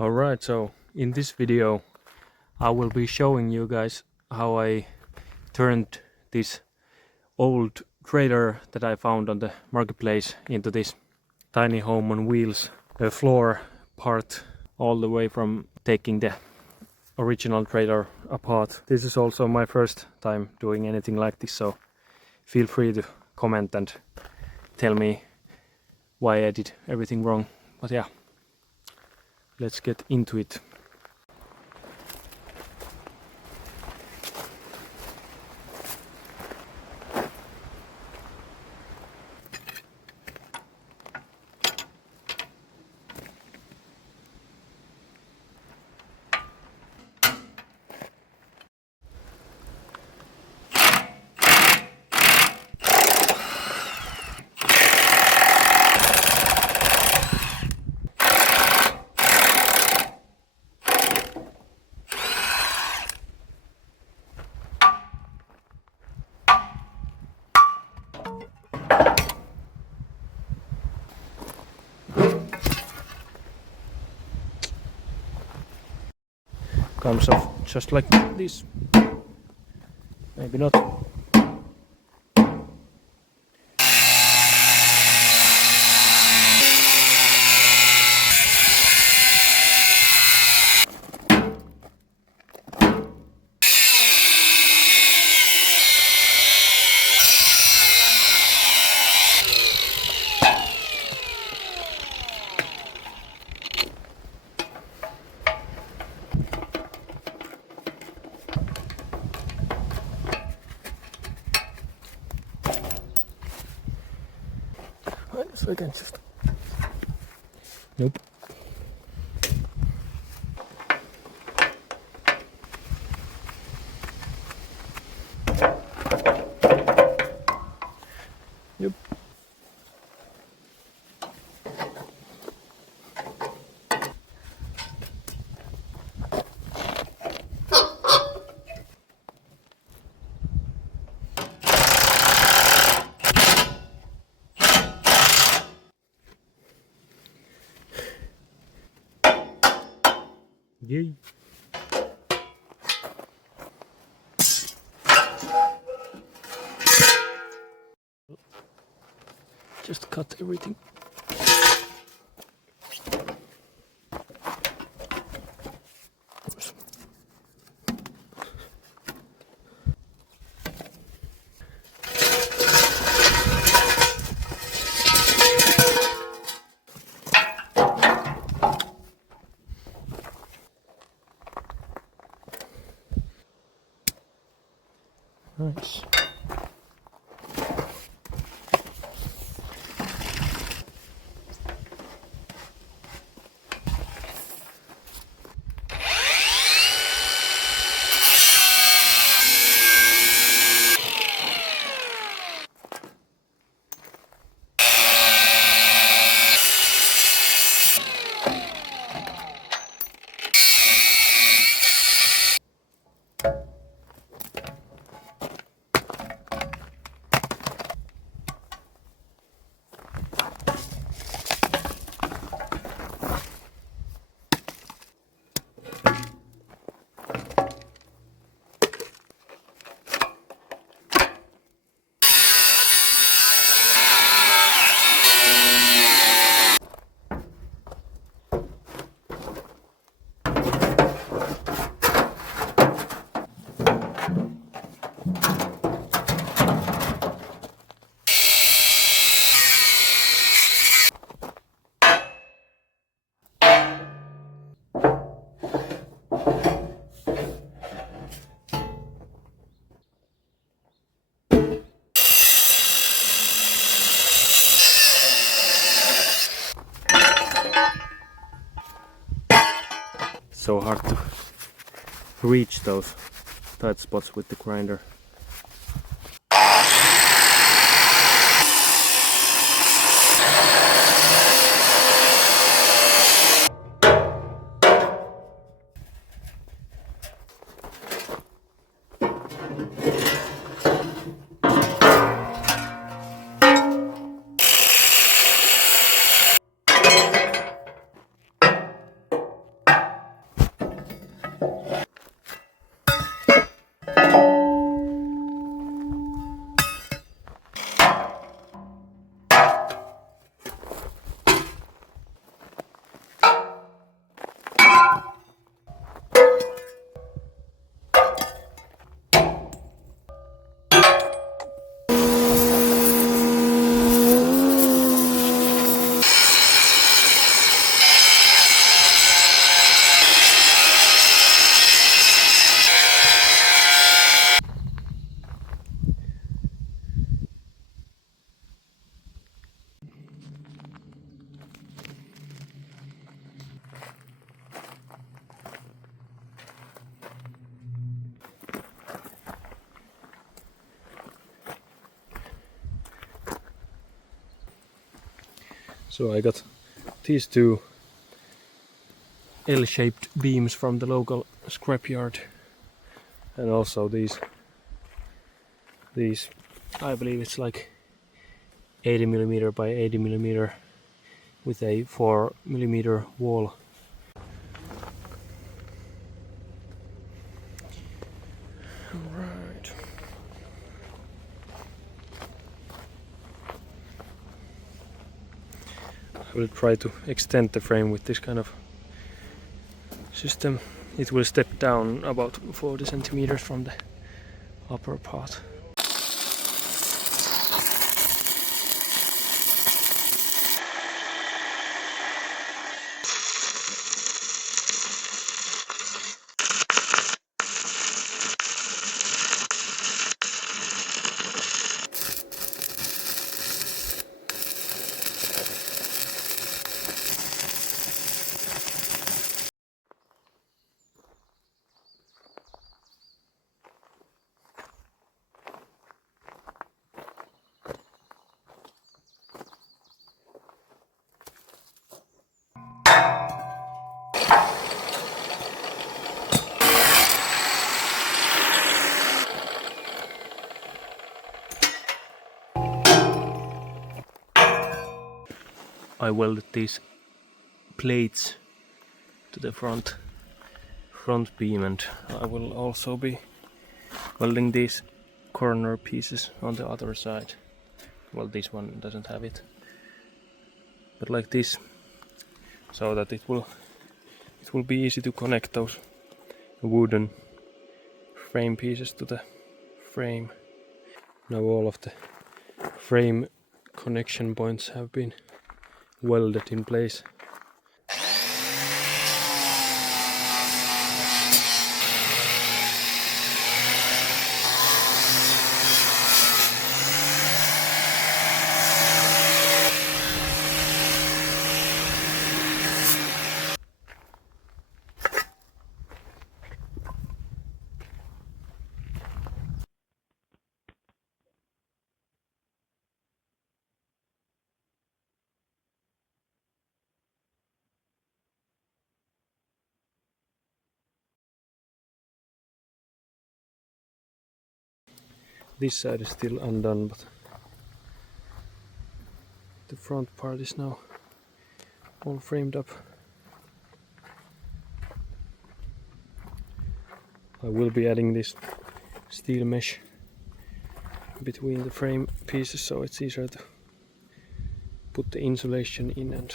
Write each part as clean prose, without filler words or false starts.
Alright, so in this video I will be showing you guys how I turned this old trailer that I found on the marketplace into this tiny home on wheels, a floor part, all the way from taking the original trailer apart. This is also my first time doing anything like this, so feel free to comment and tell me why I did everything wrong. But yeah, let's get into it. Comes off just like this. Maybe not. So I can just... Nope. Yep. Yay. Just cut everything. Nice. So hard to reach those tight spots with the grinder. So I got these two L-shaped beams from the local scrapyard, and also these I believe it's like 80mm by 80mm with a 4mm wall. Right. I will try to extend the frame with this kind of system. It will step down about 40 centimeters from the upper part. I welded these plates to the front beam, and I will also be welding these corner pieces on the other side. Well, this one doesn't have it, but like this, so that it will be easy to connect those wooden frame pieces to the frame. Now all of the frame connection points have been welded in place. This side is still undone, but the front part is now all framed up. I will be adding this steel mesh between the frame pieces, so it's easier to put the insulation in. And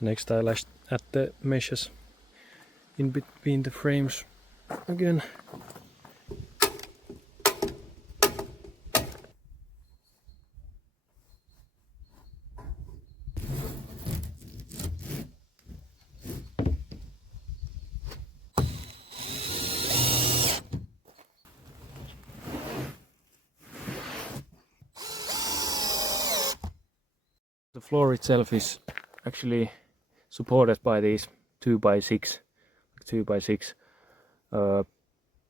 Next I'll add the meshes in between the frames again. The floor itself is actually supported by these 2x6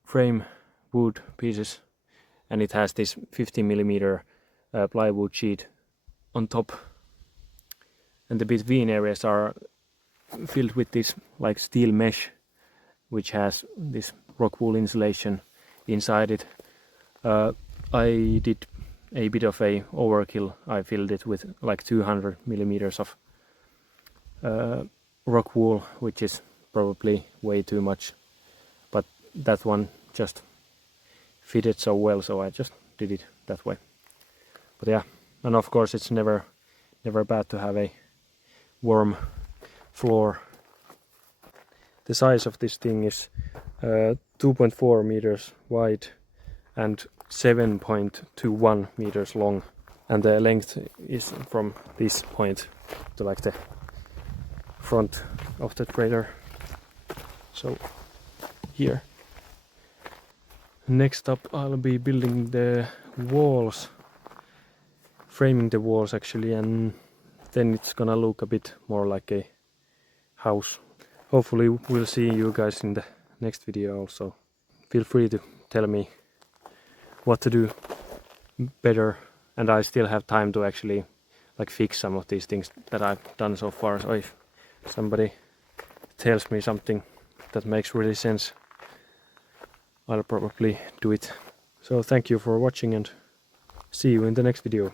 frame wood pieces, and it has this 50mm plywood sheet on top, and the between areas are filled with this like steel mesh which has this rock wool insulation inside it. I did a bit of a overkill. I filled it with like 200mm of rock wool, which is probably way too much, but that one just fitted so well, so I just did it that way. But yeah, and of course it's never bad to have a warm floor. The size of this thing is 2.4 meters wide and 7.21 meters long, and the length is from this point to like the front of the trailer, so here. Next up I'll be building the walls, framing the walls actually, and then it's gonna look a bit more like a house. Hopefully we'll see you guys in the next video also. Feel free to tell me what to do better, and I still have time to actually like fix some of these things that I've done so far. So if somebody tells me something that makes really sense, I'll probably do it. So thank you for watching and see you in the next video.